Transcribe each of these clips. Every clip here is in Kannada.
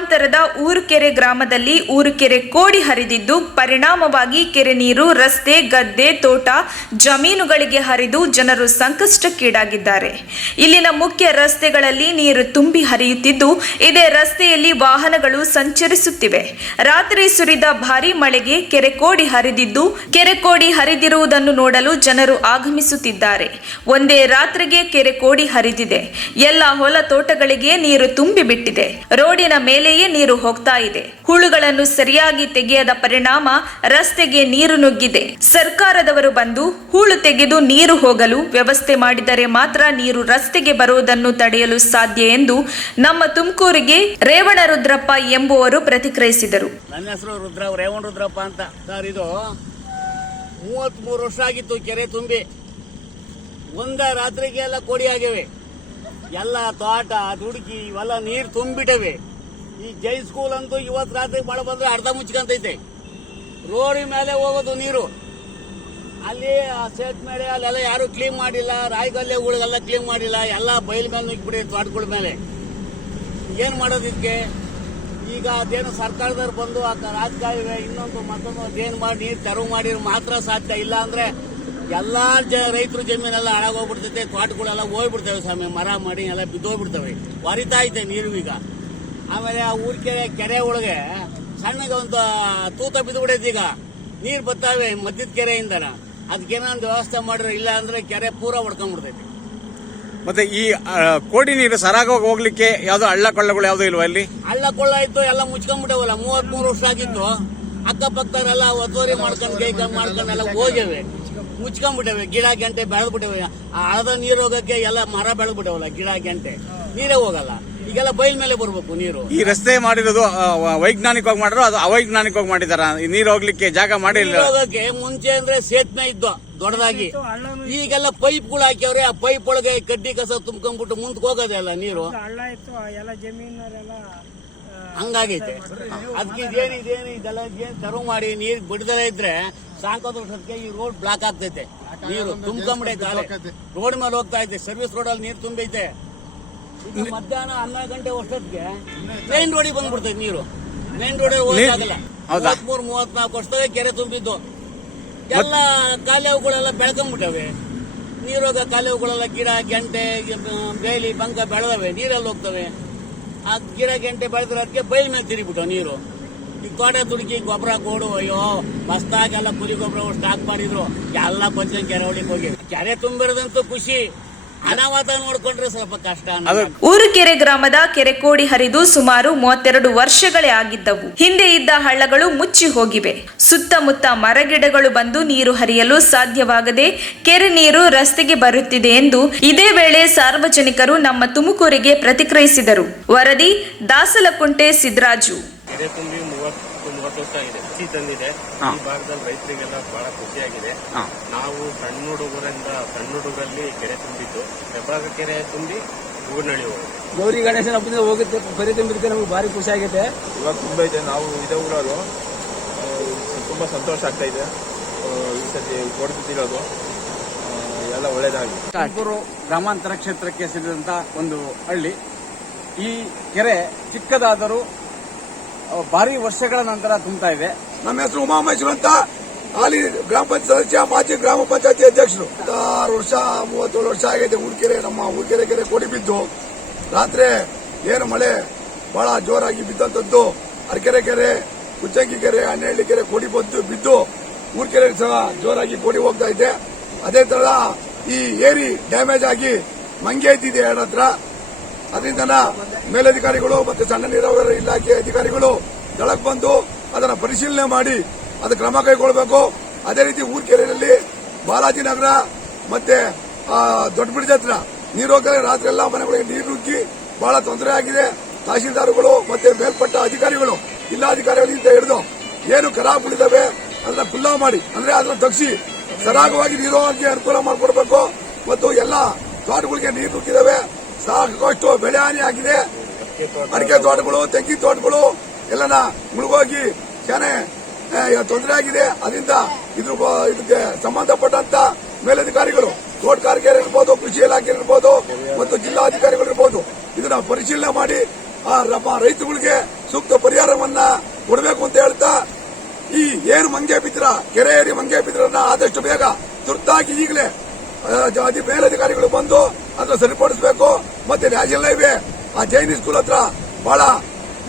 ಗ್ರಾಮಾಂತರದ ಊರುಕೆರೆ ಗ್ರಾಮದಲ್ಲಿ ಊರುಕೆರೆ ಕೋಡಿ ಹರಿದಿದ್ದು ಪರಿಣಾಮವಾಗಿ ಕೆರೆ ನೀರು ರಸ್ತೆ, ಗದ್ದೆ, ತೋಟ, ಜಮೀನುಗಳಿಗೆ ಹರಿದು ಜನರು ಸಂಕಷ್ಟಕ್ಕೀಡಾಗಿದ್ದಾರೆ. ಇಲ್ಲಿನ ಮುಖ್ಯ ರಸ್ತೆಗಳಲ್ಲಿ ನೀರು ತುಂಬಿ ಹರಿಯುತ್ತಿದ್ದು, ಇದೇ ರಸ್ತೆಯಲ್ಲಿ ವಾಹನಗಳು ಸಂಚರಿಸುತ್ತಿವೆ. ರಾತ್ರಿ ಸುರಿದ ಭಾರೀ ಮಳೆಗೆ ಕೆರೆ ಕೋಡಿ ಹರಿದಿದ್ದು, ಕೆರೆ ಕೋಡಿ ಹರಿದಿರುವುದನ್ನು ನೋಡಲು ಜನರು ಆಗಮಿಸುತ್ತಿದ್ದಾರೆ. ಒಂದೇ ರಾತ್ರಿಗೆ ಕೆರೆ ಕೋಡಿ ಹರಿದಿದೆ. ಎಲ್ಲ ಹೊಲ ತೋಟಗಳಿಗೆ ನೀರು ತುಂಬಿ ಬಿಟ್ಟಿದೆ. ರೋಡಿನ ಮೇಲೆಯೇ ನೀರು ಹೋಗ್ತಾ ಇದೆ. ಹೂಳುಗಳನ್ನು ಸರಿಯಾಗಿ ತೆಗೆಯದ ಪರಿಣಾಮ ರಸ್ತೆಗೆ ನೀರು ನುಗ್ಗಿದೆ. ಸರ್ಕಾರದವರು ಬಂದು ಹೂಳು ತೆಗೆದು ನೀರು ಹೋಗಲು ವ್ಯವಸ್ಥೆ ಮಾಡಿದರೆ ಮಾತ್ರ ನೀರು ರಸ್ತೆಗೆ ಬರುವುದನ್ನು ತಡೆಯಲು ಸಾಧ್ಯ ಎಂದು ನಮ್ಮ ತುಮಕೂರಿಗೆ ರೇವಣರುದ್ರಪ್ಪ ಎಂಬುವರು ಪ್ರತಿಕ್ರಿಯಿಸಿದರು. ನನ್ನ ಹೆಸರು ರೇವಣರುದ್ರಪ್ಪ ಅಂತ ಸರ್. ಇದು 33 ವರ್ಷ ಆಗಿತ್ತು ಕೆರೆ ತುಂಬಿ. ಒಂದ ರಾತ್ರಿಗೆ ಎಲ್ಲ ಕೋಡಿ ಆಗಿವೆ. ಎಲ್ಲ ತೋಟ, ದುಡುಕಿ ಇವೆಲ್ಲ ನೀರು ತುಂಬಿಟ್ಟವೆ. ಈ ಜೈನ್ ಸ್ಕೂಲ್ ಅಂತೂ ಇವತ್ತು ರಾತ್ರಿ ಮಳೆ ಬಂದ್ರೆ ಅರ್ಧ ಮುಚ್ಕೊಂತೈತೆ. ರೋಡಿ ಮೇಲೆ ಹೋಗೋದು ನೀರು. ಅಲ್ಲಿ ಸೇಟ್ ಮೇಲೆ ಅಲ್ಲೆಲ್ಲ ಯಾರು ಕ್ಲೀನ್ ಮಾಡಿಲ್ಲ. ರಾಯಗಲ್ಲೆಗಳಿಗೆಲ್ಲ ಕ್ಲೀನ್ ಮಾಡಿಲ್ಲ. ಎಲ್ಲ ಬಯಲ್ ಮೇಲೆ ನುಗ್ಗಿಬಿಡಿ ತೋಟಗಳ ಮೇಲೆ. ಏನ್ ಮಾಡೋದು ಇದಕ್ಕೆ? ಈಗ ಅದೇನು ಸರ್ಕಾರದವ್ರು ಬಂದು ರಾಜಕಾಲುವೆ ಇನ್ನೊಂದು ಮತ್ತೊಂದು ಅದೇನು ಮಾಡಿ ನೀರು ತೆರವು ಮಾಡಿದ್ರೆ ಮಾತ್ರ ಸಾಧ್ಯ. ಇಲ್ಲ ಅಂದ್ರೆ ಎಲ್ಲಾ ರೈತರು ಜಮೀನೆಲ್ಲ ಹಾಳಾಗೋಗ್ಬಿಡ್ತೈತೆ. ತೋಟಗಳೆಲ್ಲ ಹೋಗ್ಬಿಡ್ತವೆ ಸ್ವಾಮಿ. ಮರ ಮಾಡಿ ಎಲ್ಲ ಬಿದ್ದೋಗ್ಬಿಡ್ತವೆ. ಹೊರಿತಾ ಐತೆ ನೀರು ಈಗ. ಆಮೇಲೆ ಆ ಕೆರೆ ಒಳಗೆ ಸಣ್ಣಗೆ ಒಂದು ತೂತ ಬಿದ್ದು ಬಿಡೈತೆ. ಈಗ ನೀರು ಬರ್ತಾವೆ ಮಧ್ಯದ ಕೆರೆಯಿಂದ. ಅದಕ್ಕೇನೋ ಒಂದು ವ್ಯವಸ್ಥೆ ಮಾಡ್ರೆ, ಇಲ್ಲ ಅಂದ್ರೆ ಕೆರೆ ಪೂರ ಹೊಡ್ಕೊಂಡ್ಬಿಡ್ತೈತೆ. ಮತ್ತೆ ಈ ಕೋಡಿ ನೀರು ಸರಾಗವಾಗಿ ಹೋಗ್ಲಿಕ್ಕೆ ಯಾವ್ದೋ ಹಳ್ಳ ಕೊಳ್ಳಗಳು ಯಾವ್ದು ಇಲ್ವಾ? ಇಲ್ಲಿ ಹಳ್ಳ ಕೊಳ್ಳ ಇತ್ತು, ಎಲ್ಲ ಮುಚ್ಕೊಂಡ್ಬಿಟ್ಟವಲ್ಲ. 33 ವರ್ಷ ಆಗಿತ್ತು. ಅಕ್ಕಪಕ್ಕದವರೆಲ್ಲ ಒತ್ತುವರಿ ಮಾಡ್ಕೊಂಡೆಲ್ಲ ಹೋಗಿವೆ, ಮುಚ್ಕೊಂಡ್ಬಿಟ್ಟವೆ. ಗಿಡ ಗಂಟೆ ಬೆಳೆದ್ಬಿಟ್ಟವೆ. ಆ ಹಳದ ನೀರು ಹೋಗಕ್ಕೆ ಎಲ್ಲ ಮರ ಬೆಳೆದ್ಬಿಟ್ಟವಲ್ಲ. ಗಿಡ ಗಂಟೆ ನೀರೇ ಹೋಗಲ್ಲ. ಈಗೆಲ್ಲ ಬೈಲ್ ಮೇಲೆ ಬರ್ಬೇಕು ನೀರು. ಈ ರಸ್ತೆ ಮಾಡಿರೋದು ವೈಜ್ಞಾನಿಕವಾಗಿ ಮಾಡಿರೋ ಅದು ಅವೈಜ್ಞಾನಿಕವಾಗಿ ಮಾಡಿದಾರ? ನೀರು ಹೋಗ್ಲಿಕ್ಕೆ ಜಾಗ ಮಾಡಿಲ್ಲ. ಹೋಗಕ್ಕೆ ಮುಂಚೆ ಅಂದ್ರೆ ಸೇತುವೆ ಇದ್ದು ದೊಡ್ಡದಾಗಿ. ಈಗೆಲ್ಲ ಪೈಪ್ಗಳು ಹಾಕ್ಯವ್ರೆ. ಆ ಪೈಪ್ ಒಳಗೆ ಕಡ್ಡಿ ಕಸ ತುಂಬ್ಕೊಂಡ್ಬಿಟ್ಟು ಮುಂದಕ್ಕೆ ಹೋಗೋದೆ ಅಲ್ಲ ನೀರು. ಹಂಗಾಗೈತೆ. ಅದಕ್ಕೆ ಇದೇನು ಇದೆಲ್ಲ ತೆರವು ಮಾಡಿ ನೀರು ಬಿಡದಲೇ ಇದ್ರೆ ಸಾಕೋದ್ರಷ್ಟಕ್ಕೆ ಈ ರೋಡ್ ಬ್ಲಾಕ್ ಆಗ್ತೈತೆ. ನೀರು ತುಂಬ್ಕೊಂಡ್ಬಿಡೈತೆ. ರೋಡ್ ಮೇಲೆ ಹೋಗ್ತಾ ಐತೆ. ಸರ್ವಿಸ್ ರೋಡ್ ಅಲ್ಲಿ ನೀರು ತುಂಬೈತೆ. ಮಧ್ಯಾಹ್ನ 12 ಗಂಟೆ ವರ್ಷಕ್ಕೆ ಮೇನ್ ರೋಡಿಗೆ ಬಂದ್ಬಿಡ್ತೈತೆ ನೀರು. ಮೇನ್ ರೋಡ್ ಹೋಗಲ್ಲ. 33-34 ವರ್ಷದಾಗ ಕೆರೆ ತುಂಬಿದ್ದು. ಎಲ್ಲ ಕಾಲುವೆಗಳೆಲ್ಲ ಬೆಳ್ಕೊಂಡ್ಬಿಟ್ಟವೆ. ನೀರೋಗ ಕಾಲುವೆಗಳೆಲ್ಲ ಗಿಡ ಗಂಟೆ ಬೇಲಿ ಬಂಕ ಬೆಳೆದವೆ. ನೀರಲ್ಲಿ ಹೋಗ್ತವೆ. ಆ ಗಿಡ ಗಂಟೆ ಬೆಳೆದ್ರೆ ಅದಕ್ಕೆ ಬೈಲ್ ಮೇಲೆ ತಿರುಗಿಬಿಟ್ಟು ನೀರು. ಈ ತೋಟ ತುಡುಕಿ ಗೊಬ್ಬರ ಕೊಡು. ಅಯ್ಯೋ ಮಸ್ತಾಗೆಲ್ಲ ಕುರಿ ಗೊಬ್ಬರ ಸ್ಟಾಕ್ ಮಾಡಿದ್ರು. ಎಲ್ಲ ಬಂದ ಕೆರೆ ಹೊಡಿಗೆ ಹೋಗಿ ಕೆರೆ ತುಂಬಿರೋದಂತೂ ಖುಷಿ. ಅನಾಹುತ ನೋಡ್ಕೊಂಡ್ರೆ ಸ್ವಲ್ಪ ಕಷ್ಟ. ಊರುಕೆರೆ ಗ್ರಾಮದ ಕೆರೆ ಕೋಡಿ ಹರಿದು ಸುಮಾರು 32 ವರ್ಷಗಳೇ ಆಗಿದ್ದವು. ಹಿಂದೆ ಇದ್ದ ಹಳ್ಳಗಳು ಮುಚ್ಚಿ ಹೋಗಿವೆ. ಸುತ್ತಮುತ್ತ ಮರಗಿಡಗಳು ಬಂದು ನೀರು ಹರಿಯಲು ಸಾಧ್ಯವಾಗದೆ ಕೆರೆ ನೀರು ರಸ್ತೆಗೆ ಬರುತ್ತಿದೆ ಎಂದು ಇದೇ ವೇಳೆ ಸಾರ್ವಜನಿಕರು ನಮ್ಮ ತುಮಕೂರಿಗೆ ಪ್ರತಿಕ್ರಿಯಿಸಿದರು. ವರದಿ ದಾಸಲಕುಂಟೆ ಸಿದ್ದರಾಜು. ಕೆರೆ ತುಂಬಿ 30 ವರ್ಷ ಆಗಿದೆ. ಖುಷಿ ತಂದಿದೆ. ಈ ಭಾಗದಲ್ಲಿ ರೈತರಿಗೆಲ್ಲ ಬಹಳ ಖುಷಿಯಾಗಿದೆ. ನಾವು ಸಣ್ಣ ಹುಡುಗರಲ್ಲಿ ಕೆರೆ ತುಂಬಿದ್ದು ಹೆಬ್ಬಾಗ ಕೆರೆ ತುಂಬಿ ಗೂಡ್ನಳ್ಳಿ ಗೌರಿ ಗಣೇಶನ ಹಬ್ಬದಿಂದ ಹೋಗುತ್ತೆ. ಬರೀ ತುಂಬಿದಕ್ಕೆ ನಮ್ಗೆ ಭಾರಿ ಖುಷಿ ಆಗಿದೆ. ಇವಾಗ ತುಂಬಾ ಇದೆ. ನಾವು ಇದೇ ಊರವರು ತುಂಬಾ ಸಂತೋಷ ಆಗ್ತಾ ಇದೆ. ಈ ಸತಿ ಕೊಡ್ತಿರೋದು ಎಲ್ಲ ಒಳ್ಳೇದಾಗಿ. ತುಮಕೂರು ಗ್ರಾಮಾಂತರ ಕ್ಷೇತ್ರಕ್ಕೆ ಸೇರಿದಂತ ಒಂದು ಹಳ್ಳಿ. ಈ ಕೆರೆ ಚಿಕ್ಕದಾದರೂ ಭಾರಿ ವರ್ಷಗಳ ನಂತರ ತುಂಬುತ್ತಾ ಇದೆ. ನಮ್ಮ ಹೆಸರು ಉಮಾಮಹೇಶ್ವರ ಅಂತ. ಹಾಲಿ ಗ್ರಾಮ ಪಂಚಾಯತ್ ಸದಸ್ಯ, ಮಾಜಿ ಗ್ರಾಮ ಪಂಚಾಯತಿ ಅಧ್ಯಕ್ಷರು. 6 ವರ್ಷ 37 ವರ್ಷ ಆಗಿದೆ. ನಮ್ಮ ಊರ್ಕೆರೆ ಕೆರೆ ಕೋಡಿ ಬಿದ್ದು ರಾತ್ರಿ ಏನು ಮಳೆ ಬಹಳ ಜೋರಾಗಿ ಬಿದ್ದಂತದ್ದು. ಅರಕೆರೆ ಕೆರೆ, ಕುಚ್ಚಂಗಿ ಕೆರೆ, ಹಣ್ಣಹಳ್ಳಿ ಕೆರೆ ಕೋಡಿ ಬಿದ್ದು ಊರ್ಕೆರೆ ಸಹ ಜೋರಾಗಿ ಕೋಡಿ ಹೋಗ್ತಾ ಇದೆ. ಅದೇ ತರ ಈ ಏರಿ ಡ್ಯಾಮೇಜ್ ಆಗಿ ಮಂಗೆ ಇದ್ದಿದೆ ಎರಡು ಹತ್ರ. ಅದರಿಂದ ಮೇಲಧಿಕಾರಿಗಳು ಮತ್ತೆ ಸಣ್ಣ ನೀರಾವರಿ ಇಲಾಖೆ ಅಧಿಕಾರಿಗಳು ಸ್ಥಳಕ್ಕೆ ಬಂದು ಅದನ್ನ ಪರಿಶೀಲನೆ ಮಾಡಿ ಅದು ಕ್ರಮ ಕೈಗೊಳ್ಳಬೇಕು. ಅದೇ ರೀತಿ ಊರ್ಕೆರೆಯಲ್ಲಿ ಬಾಲಾಜಿ ನಗರ ಮತ್ತೆ ದೊಡ್ಡ ಬ್ರಿಡ್ಜ್ ಹತ್ರ ನೀರು ಹೋಗದೆ ರಾತ್ರಿ ಎಲ್ಲ ಮನೆಗಳಿಗೆ ನೀರು ನುಗ್ಗಿ ಬಹಳ ತೊಂದರೆ ಆಗಿದೆ. ತಹಶೀಲ್ದಾರ್ಗಳು ಮತ್ತೆ ಮೇಲ್ಪಟ್ಟ ಅಧಿಕಾರಿಗಳು, ಜಿಲ್ಲಾಧಿಕಾರಿಗಳಿಂದ ಹಿಡಿದು ಏನು ಕರಾಬುಳಿದಾವೆ ಅದನ್ನ ಫುಲ್ಲಾ ಮಾಡಿ ಅಂದ್ರೆ ಅದನ್ನ ತಗ್ಸಿ ಸರಾಗವಾಗಿ ನೀರು ಹೋಗಿ ಅನುಕೂಲ ಮಾಡಿಕೊಡ್ಬೇಕು. ಮತ್ತು ಎಲ್ಲ ತೋಟಗಳಿಗೆ ನೀರು ನುಗ್ಗಿದಾವೆ. ಸಾಕಷ್ಟು ಬೆಳೆ ಹಾನಿ ಆಗಿದೆ. ಅಡಿಕೆ ತೋಟಗಳು, ತೆಂಗಿನ ತೋಟಗಳು ಎಲ್ಲನ ಮುಳುಗೋಗಿ ಚೆನ್ನಾಗಿ ತೊಂದರೆ ಆಗಿದೆ. ಅದರಿಂದ ಇದಕ್ಕೆ ಸಂಬಂಧಪಟ್ಟಂತ ಮೇಲಧಿಕಾರಿಗಳು, ತೋಟಗಾರಿಕೆ ಇರ್ಬೋದು, ಕೃಷಿ ಇಲಾಖೆ ಇರ್ಬೋದು ಮತ್ತು ಜಿಲ್ಲಾಧಿಕಾರಿಗಳು ಇರ್ಬೋದು ಇದನ್ನ ಪರಿಶೀಲನೆ ಮಾಡಿ ರೈತಗಳಿಗೆ ಸೂಕ್ತ ಪರಿಹಾರವನ್ನ ಕೊಡಬೇಕು ಅಂತ ಹೇಳ್ತಾ ಈ ಏನು ಮಂಗೆ ಬಿದ್ರ ಕೆರೆ ಏರಿ ಮಂಗೆ ಬಿದ್ರನ್ನ ಆದಷ್ಟು ಬೇಗ ತುರ್ತಾಗಿ ಈಗಲೇ ಮೇಲಧಿಕಾರಿಗಳು ಬಂದು ಅದನ್ನ ಸರಿಪಡಿಸಬೇಕು. ಮತ್ತೆ ನ್ಯಾಷನಲ್ ಹೈವೇ ಆ ಜೈನಿ ಸ್ಕೂಲ್ ಹತ್ರ ಬಹಳ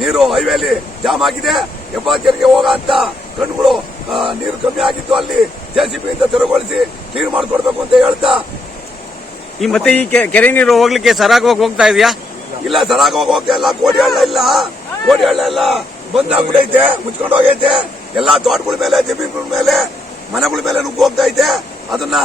ನೀರು ಹೈವೇಲಿ ಜಾಮ್ ಆಗಿದೆ. ಹೆಬ್ಬಾಕೆರೆಗೆ ಹೋಗೋ ಅಂತ ಕಣ್ಣುಗಳು ನೀರು ಕಮ್ಮಿ ಆಗಿದ್ದು ಅಲ್ಲಿ ಜೆಸಿಬಿ ಇಂದ ತೆರವುಗೊಳಿಸಿ ಕ್ಲೀನ್ ಮಾಡಿಕೊಡ್ಬೇಕು ಅಂತ ಹೇಳ್ತಾ ಈ ಮತ್ತೆ ಈ ಕೆರೆ ನೀರು ಹೋಗ್ಲಿಕ್ಕೆ ಸರಾಗವಾಗಿ ಹೋಗ್ತಾ ಇದೆಯಾ? ಇಲ್ಲ, ಸರಾಗವಾಗಿ ಹೋಗ್ತಾ ಇಲ್ಲ. ಕೋಡಿ ಹಳ್ಳ ಎಲ್ಲ ಬಂದಾಗ್ಬಿಟ್ಟೈತೆ, ಮುಚ್ಕೊಂಡು ಹೋಗೈತೆ. ಎಲ್ಲಾ ತೋಟಗಳ ಮೇಲೆ, ಜಮೀನುಗಳ ಮೇಲೆ, ಮನೆಗಳ ಮೇಲೆ ನುಗ್ಗು ಹೋಗ್ತಾ ಐತೆ. ಅದನ್ನ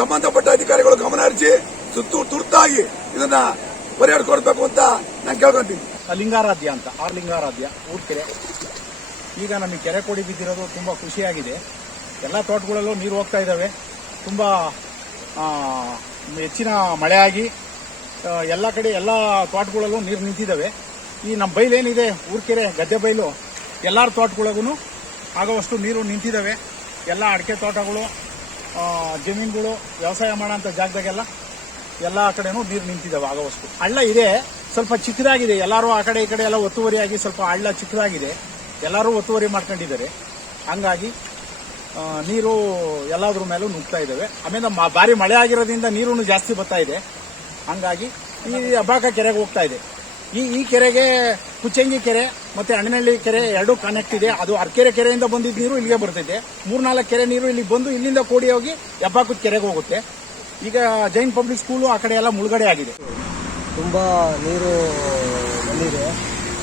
ಸಂಬಂಧಪಟ್ಟ ಅಧಿಕಾರಿಗಳು ಗಮನ ಹರಿಸಿ ತುರ್ತಾಗಿ ಇದನ್ನ ಪರಿಹಾರ ಕೊಡಬೇಕು ಅಂತ ನಾನು ಕೇಳ್ಕೊಂತೀನಿ. ಲಿಂಗಾರಾಧ್ಯ ಅಂತ ಲಿಂಗಾರಾಧ್ಯ ಊರ್ಕೆರೆ. ಈಗ ನಮಗೆ ಕೆರೆ ಕೋಡಿ ಬಿದ್ದಿರೋದು ತುಂಬಾ ಖುಷಿಯಾಗಿದೆ. ಎಲ್ಲ ತೋಟಗಳಲ್ಲೂ ನೀರು ಹೋಗ್ತಾ ಇದ್ದಾವೆ. ತುಂಬಾ ಹೆಚ್ಚಿನ ಮಳೆಯಾಗಿ ಎಲ್ಲ ಕಡೆ ಎಲ್ಲ ತೋಟಗಳಲ್ಲೂ ನೀರು ನಿಂತಿದ್ದಾವೆ. ಈ ನಮ್ಮ ಬೈಲೇನಿದೆ ಊರ್ಕೆರೆ ಗದ್ದೆ ಬೈಲು, ಎಲ್ಲರ ತೋಟಗಳಿಗೂ ಆಗುವಷ್ಟು ನೀರು ನಿಂತಿದ್ದಾವೆ. ಎಲ್ಲ ಅಡಿಕೆ ತೋಟಗಳು, ಜಮೀನುಗಳು, ವ್ಯವಸಾಯ ಮಾಡೋಂಥ ಜಾಗದಾಗೆಲ್ಲ ಎಲ್ಲ ಕಡೆನೂ ನೀರು ನಿಂತಿದ್ದಾವೆ ಆಗುವಷ್ಟು. ಹಳ್ಳ ಇದೆ, ಸ್ವಲ್ಪ ಚಿಕ್ಕದಾಗಿದೆ. ಎಲ್ಲರೂ ಆ ಕಡೆ ಈ ಕಡೆ ಎಲ್ಲ ಒತ್ತುವರಿಯಾಗಿ ಸ್ವಲ್ಪ ಹಳ್ಳ ಚಿಕ್ಕದಾಗಿದೆ. ಎಲ್ಲರೂ ಒತ್ತುವರಿ ಮಾಡ್ಕೊಂಡಿದ್ದಾರೆ. ಹಂಗಾಗಿ ನೀರು ಎಲ್ಲಾದ್ರ ಮೇಲೂ ನುಗ್ತಾ ಇದ್ದಾವೆ. ಆಮೇಲೆ ಭಾರಿ ಮಳೆ ಆಗಿರೋದ್ರಿಂದ ನೀರು ಜಾಸ್ತಿ ಬರ್ತಾ ಇದೆ. ಹಂಗಾಗಿ ಈ ಅಬ್ಬಾಕ ಕೆರೆಗೆ ಹೋಗ್ತಾ ಇದೆ. ಈ ಕೆರೆಗೆ ಕುಚ್ಚಂಗಿ ಕೆರೆ ಮತ್ತೆ ಅಣ್ಣನಹಳ್ಳಿ ಕೆರೆ ಎರಡೂ ಕನೆಕ್ಟ್ ಇದೆ. ಅದು ಅರ್ಕೆರೆ ಕೆರೆಯಿಂದ ಬಂದಿದ್ದ ನೀರು ಇಲ್ಲಿಗೆ ಬರ್ತೈತೆ. 3-4 ಕೆರೆ ನೀರು ಇಲ್ಲಿಗೆ ಬಂದು ಇಲ್ಲಿಂದ ಕೋಡಿ ಹೋಗಿ ಹೆಬ್ಬಾಕದ ಕೆರೆಗೆ ಹೋಗುತ್ತೆ. ಈಗ ಜೈನ್ ಪಬ್ಲಿಕ್ ಸ್ಕೂಲು ಆ ಕಡೆ ಎಲ್ಲ ಮುಳುಗಡೆ ಆಗಿದೆ. ತುಂಬಾ ನೀರು ಬಂದಿದೆ.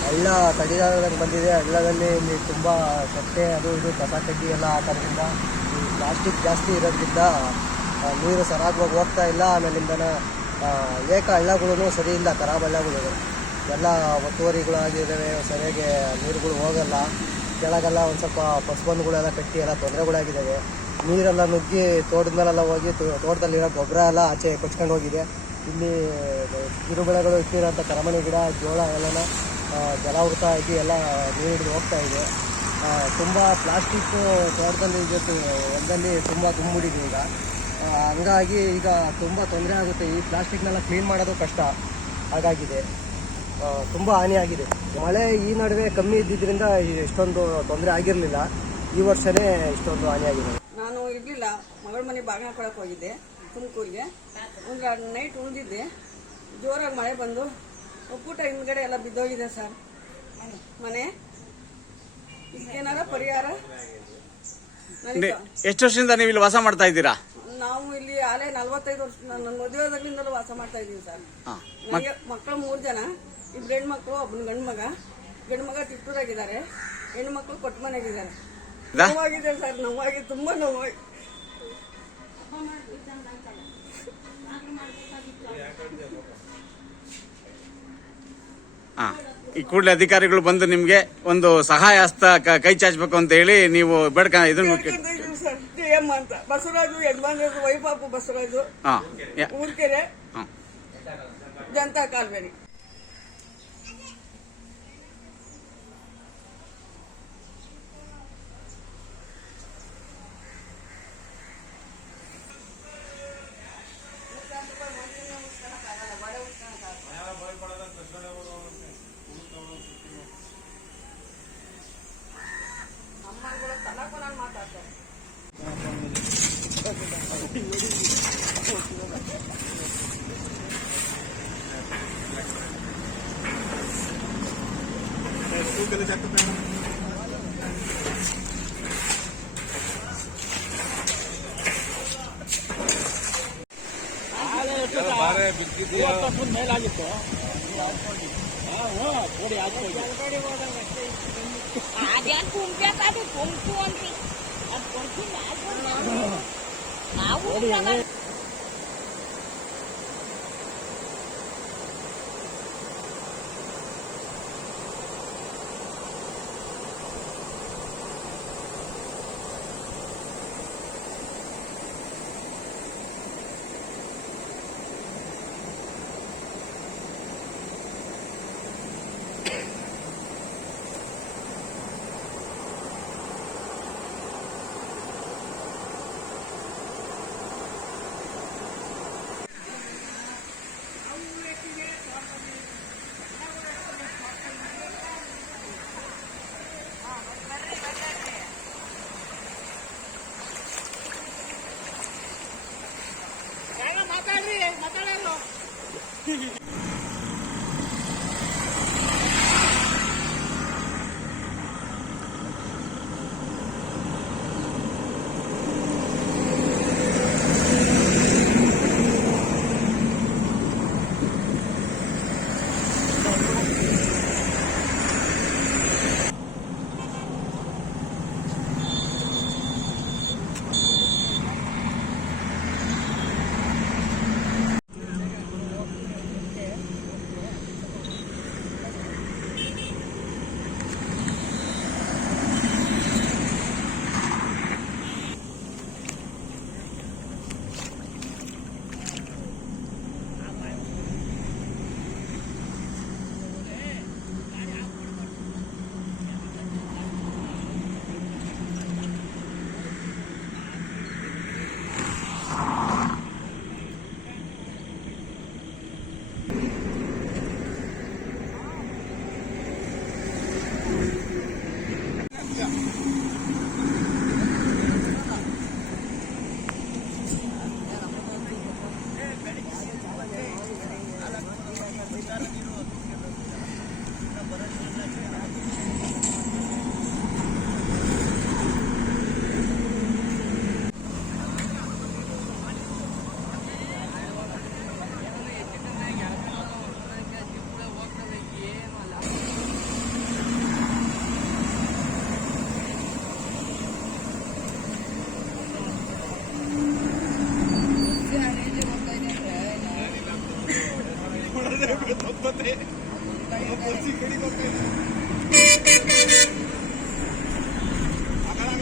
ಹಳ್ಳ ತಡಿದಾರದಲ್ಲಿ ಬಂದಿದೆ. ಹಳ್ಳದಲ್ಲಿ ಇಲ್ಲಿ ತುಂಬಾ ಕಟ್ಟೆ ಅದು ಇದು ಕಸ ಕಡ್ಡಿ ಎಲ್ಲ ಹಾಕೋದ್ರಿಂದ ಈ ಪ್ಲಾಸ್ಟಿಕ್ ಜಾಸ್ತಿ ಇರೋದ್ರಿಂದ ನೀರು ಸರಾಗವಾಗಿ ಹೋಗ್ತಾ ಇಲ್ಲ. ಆಮೇಲಿಂದನ ಏಕ ಹಳ್ಳಗಳು ಸರಿ ಇಲ್ಲ, ಖರಾಬ್ ಹಳ್ಳಗಳು ಎಲ್ಲ ಒತ್ತುವರಿಗಳಾಗಿದ್ದಾವೆ. ಸರಿಯಾಗಿ ನೀರುಗಳು ಹೋಗಲ್ಲ. ಕೆಳಗೆಲ್ಲ ಒಂದು ಸ್ವಲ್ಪ ಪಸ್ಬಂದುಗಳೆಲ್ಲ ಕಟ್ಟಿ ಎಲ್ಲ ತೊಂದರೆಗಳಾಗಿದ್ದಾವೆ. ನೀರೆಲ್ಲ ನುಗ್ಗಿ ತೋಟದ ಮೇಲೆಲ್ಲ ಹೋಗಿ ತೋಟದಲ್ಲಿರೋ ಗೊಬ್ಬರ ಎಲ್ಲ ಆಚೆ ಕೊಚ್ಕೊಂಡು ಹೋಗಿದೆ. ಇಲ್ಲಿ ಕಿರುಬೆಳೆಗಳು ಇಟ್ಟಿರೋಂಥ ಕರಮಣಿ ಗಿಡ, ಜೋಳ ಎಲ್ಲನ ಜಲಾವೃತ ಆಗಿ ಎಲ್ಲ ನೀರು ಹಿಡಿದು ಹೋಗ್ತಾ ಇದೆ. ತುಂಬ ಪ್ಲಾಸ್ಟಿಕ್ಕು ತೋಟದಲ್ಲಿ ಹೊಲದಲ್ಲಿ ತುಂಬ ತುಂಬಿಡಿದೆ ಈಗ. ಹಂಗಾಗಿ ಈಗ ತುಂಬ ತೊಂದರೆ ಆಗುತ್ತೆ. ಈ ಪ್ಲಾಸ್ಟಿಕ್ನೆಲ್ಲ ಕ್ಲೀನ್ ಮಾಡೋದು ಕಷ್ಟ ಹಾಗಾಗಿದೆ. ತುಂಬ ಹಾನಿಯಾಗಿದೆ. ಮಳೆ ಈ ನಡುವೆ ಕಮ್ಮಿ ಇದ್ದಿದ್ದರಿಂದ ಇಷ್ಟೊಂದು ತೊಂದರೆ ಆಗಿರಲಿಲ್ಲ. ಈ ವರ್ಷನೇ ಇಷ್ಟೊಂದು ಹಾನಿಯಾಗಿದೆ. ನಾನು ಇರಲಿಲ್ಲ, ಮಗಳ ಮನೆ ಬಾಗಿನ ಕೊಡಕ್ಕೆ ಹೋಗಿದ್ದೆ ತುಮಕೂರಿಗೆ. ಒಂದು ನೈಟ್ ಉಳಿದಿದ್ದೆ. ಜೋರಾಗಿ ಮಳೆ ಬಂದು ಒಕ್ಕೂಟ ಹಿಂದ್ಗಡೆ ಎಲ್ಲ ಬಿದ್ದೋಗಿದೆ ಸರ್ ಮನೆ. ಇದಕ್ಕೇನಾರ ಪರಿಹಾರ? ಎಷ್ಟು ವರ್ಷದಿಂದ ನೀವು ಇಲ್ಲಿ ವಾಸ ಮಾಡ್ತಾ ಇದ್ದೀರಾ? ನಾವು ಇಲ್ಲಿ ಆಲೇ 45 ವರ್ಷ, ನನ್ನ ಮದುವೆದಾಗ್ಲಿಂದಲೂ ವಾಸ ಮಾಡ್ತಾ ಇದ್ದೀವಿ ಸರ್. ನನಗೆ ಮಕ್ಕಳು 3 ಜನ, 2 ಹೆಣ್ಮಕ್ಳು, ಒಬ್ಬನ ಗಂಡು ಮಗ ತಿಟ್ಟೂರಾಗಿದ್ದಾರೆ, ಹೆಣ್ಣು ಮಕ್ಕಳು ಕೊಟ್ಟ ಮನೆಗಿದ್ದಾರೆ. ನೋವಾಗಿದೆ ಸರ್, ನೋವಾಗಿ ತುಂಬಾ ನೋವಾಗಿ. ಈ ಕೂಡಲೇ ಅಧಿಕಾರಿಗಳು ಬಂದು ನಿಮ್ಗೆ ಒಂದು ಸಹಾಯ ಹಸ್ತ ಕೈ ಚಾಚಬೇಕು ಅಂತ ಹೇಳಿ ನೀವು ಇದನ್ನು ಸರ್. ಡಿಎಂ ಅಂತ ಬಸವರಾಜು, ಯಜಮಾನರು ವೈಪಾಪು ಬಸವರಾಜು, ಊರ್ಕೆರೆ ಜನತಾ ಕಾಲ್ವೇರಿ. ಮೇಲಾಗಿತ್ತು ನಾವು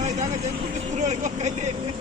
ಇದ್ದಾಗ